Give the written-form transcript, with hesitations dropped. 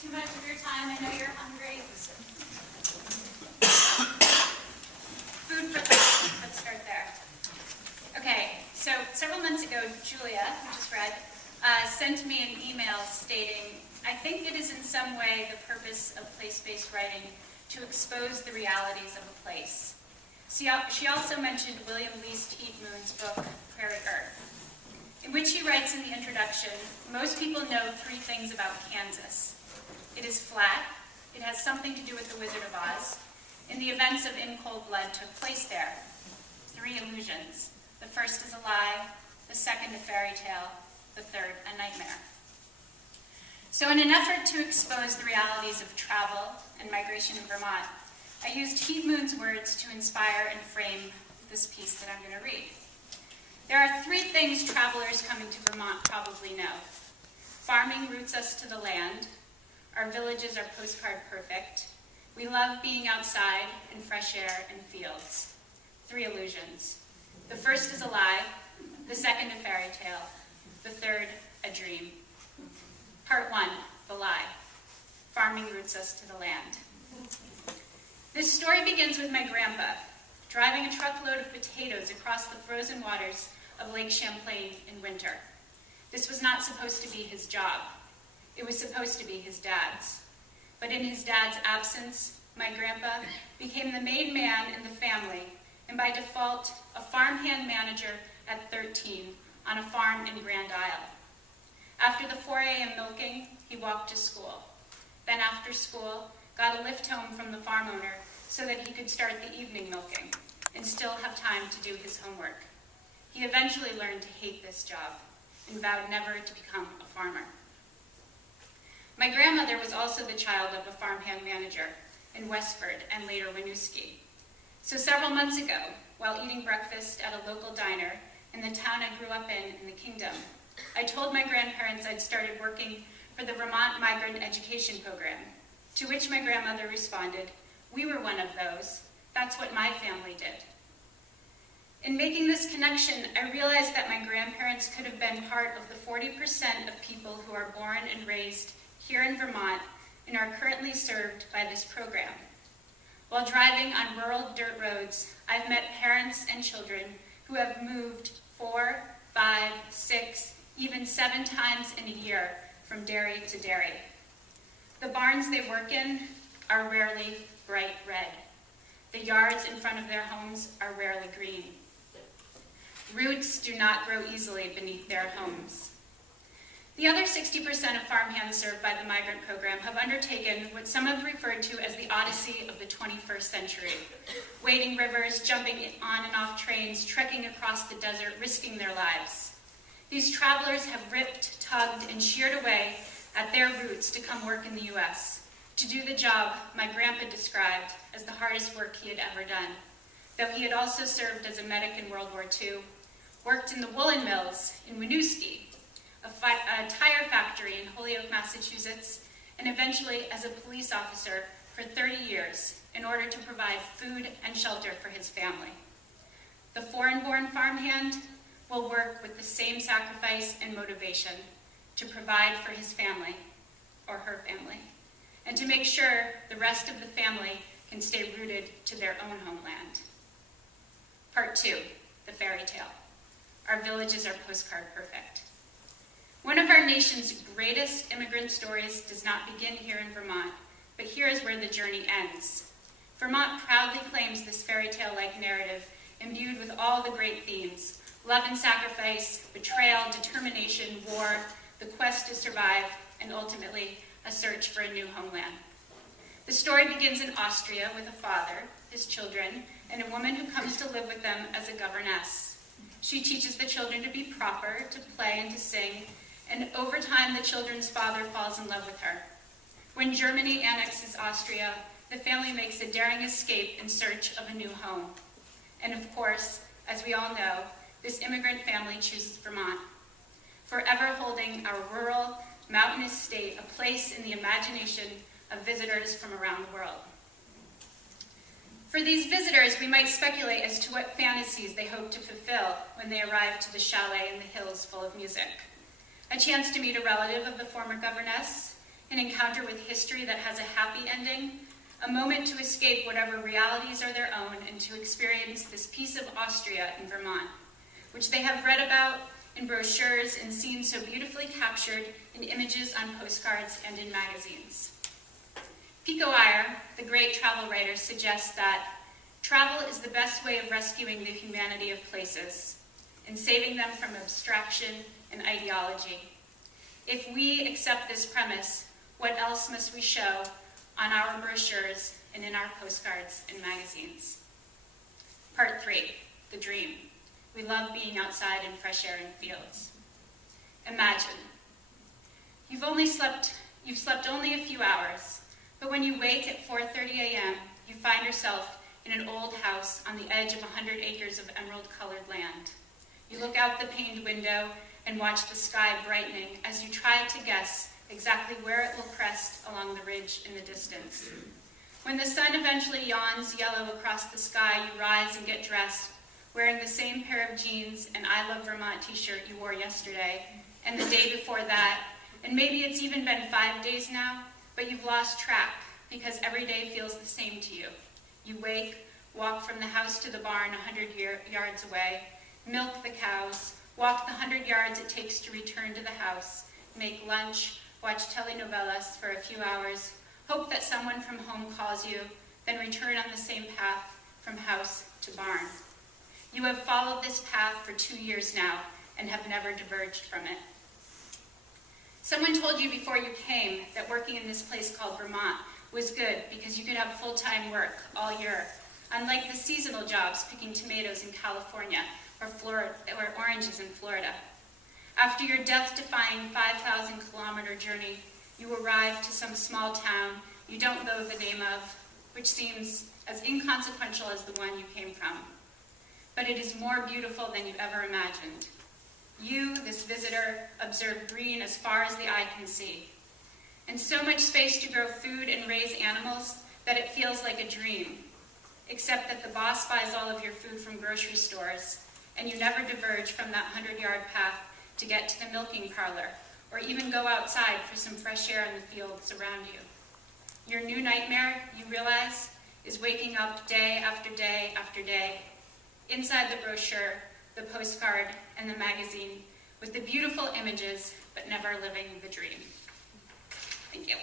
too much of your time. I know you're hungry. Food for thought. Let's start there. Okay, so several months ago, Julia, who just read, sent me an email stating, I think it is in some way the purpose of place-based writing to expose the realities of a place. She also mentioned William Least Heat Moon's book, Prairie Earth, in which he writes in the introduction, most people know three things about Kansas. It is flat, it has something to do with the Wizard of Oz, and the events of In Cold Blood took place there. Three illusions. The first is a lie, the second a fairy tale, the third a nightmare. So in an effort to expose the realities of travel and migration in Vermont, I used Heat Moon's words to inspire and frame this piece that I'm going to read. There are three things travelers coming to Vermont probably know. Farming roots us to the land. Our villages are postcard perfect. We love being outside in fresh air and fields. Three illusions. The first is a lie, the second a fairy tale, the third a dream. Part one, the lie. Farming roots us to the land. This story begins with my grandpa driving a truckload of potatoes across the frozen waters of Lake Champlain in winter. This was not supposed to be his job. It was supposed to be his dad's. But in his dad's absence, my grandpa became the main man in the family, and by default, a farmhand manager at 13 on a farm in Grand Isle. After the 4 a.m. milking, he walked to school. Then after school, got a lift home from the farm owner so that he could start the evening milking and still have time to do his homework. He eventually learned to hate this job and vowed never to become a farmer. My grandmother was also the child of a farmhand manager in Westford and later Winooski. So several months ago, while eating breakfast at a local diner in the town I grew up in the Kingdom, I told my grandparents I'd started working for the Vermont Migrant Education Program, to which my grandmother responded, "We were one of those. That's what my family did." In making this connection, I realized that my grandparents could have been part of the 40% of people who are born and raised here in Vermont and are currently served by this program. While driving on rural dirt roads, I've met parents and children who have moved 4, 5, 6, even 7 times in a year from dairy to dairy. The barns they work in are rarely bright red. The yards in front of their homes are rarely green. Roots do not grow easily beneath their homes. The other 60% of farmhands served by the migrant program have undertaken what some have referred to as the odyssey of the 21st century, wading rivers, jumping on and off trains, trekking across the desert, risking their lives. These travelers have ripped, tugged, and sheared away at their roots to come work in the U.S., to do the job my grandpa described as the hardest work he had ever done, though he had also served as a medic in World War II, worked in the woolen mills in Winooski, a tire factory in Holyoke, Massachusetts, and eventually as a police officer for 30 years in order to provide food and shelter for his family. The foreign-born farmhand will work with the same sacrifice and motivation to provide for his family, or her family, and to make sure the rest of the family can stay rooted to their own homeland. Part 2, the fairy tale. Our villages are postcard perfect. One of our nation's greatest immigrant stories does not begin here in Vermont, but here is where the journey ends. Vermont proudly claims this fairy tale-like narrative imbued with all the great themes: love and sacrifice, betrayal, determination, war, the quest to survive, and ultimately, a search for a new homeland. The story begins in Austria with a father, his children, and a woman who comes to live with them as a governess. She teaches the children to be proper, to play, and to sing, and over time, the children's father falls in love with her. When Germany annexes Austria, the family makes a daring escape in search of a new home. And of course, as we all know, this immigrant family chooses Vermont, forever holding our rural, mountainous state a place in the imagination of visitors from around the world. For these visitors, we might speculate as to what fantasies they hope to fulfill when they arrive to the chalet in the hills full of music. A chance to meet a relative of the former governess, an encounter with history that has a happy ending, a moment to escape whatever realities are their own and to experience this piece of Austria in Vermont, which they have read about in brochures and seen so beautifully captured in images on postcards and in magazines. Pico Iyer, the great travel writer, suggests that travel is the best way of rescuing the humanity of places and saving them from abstraction and ideology. If we accept this premise, what else must we show on our brochures and in our postcards and magazines? Part 3, the dream. We love being outside in fresh air and fields. Imagine. You've slept only a few hours, but when you wake at 4:30 a.m., you find yourself in an old house on the edge of 100 acres of emerald-colored land. You look out the paned window and watch the sky brightening as you try to guess exactly where it will crest along the ridge in the distance. When the sun eventually yawns yellow across the sky, you rise and get dressed, wearing the same pair of jeans and I Love Vermont t-shirt you wore yesterday, and the day before that, and maybe it's even been 5 days now, but you've lost track because every day feels the same to you. You wake, walk from the house to the barn 100 yards away, milk the cows, walk the 100 yards it takes to return to the house, make lunch, watch telenovelas for a few hours, hope that someone from home calls you, then return on the same path from house to barn. You have followed this path for 2 years now and have never diverged from it. Someone told you before you came that working in this place called Vermont was good because you could have full-time work all year, unlike the seasonal jobs picking tomatoes in California or oranges in Florida. After your death-defying 5,000-kilometer journey, you arrive to some small town you don't know the name of, which seems as inconsequential as the one you came from. But it is more beautiful than you ever imagined. You, this visitor, observe green as far as the eye can see, and so much space to grow food and raise animals that it feels like a dream, except that the boss buys all of your food from grocery stores, and you never diverge from that 100-yard path to get to the milking parlor, or even go outside for some fresh air in the fields around you. Your new nightmare, you realize, is waking up day after day after day, inside the brochure, the postcard, and the magazine, with the beautiful images, but never living the dream. Thank you.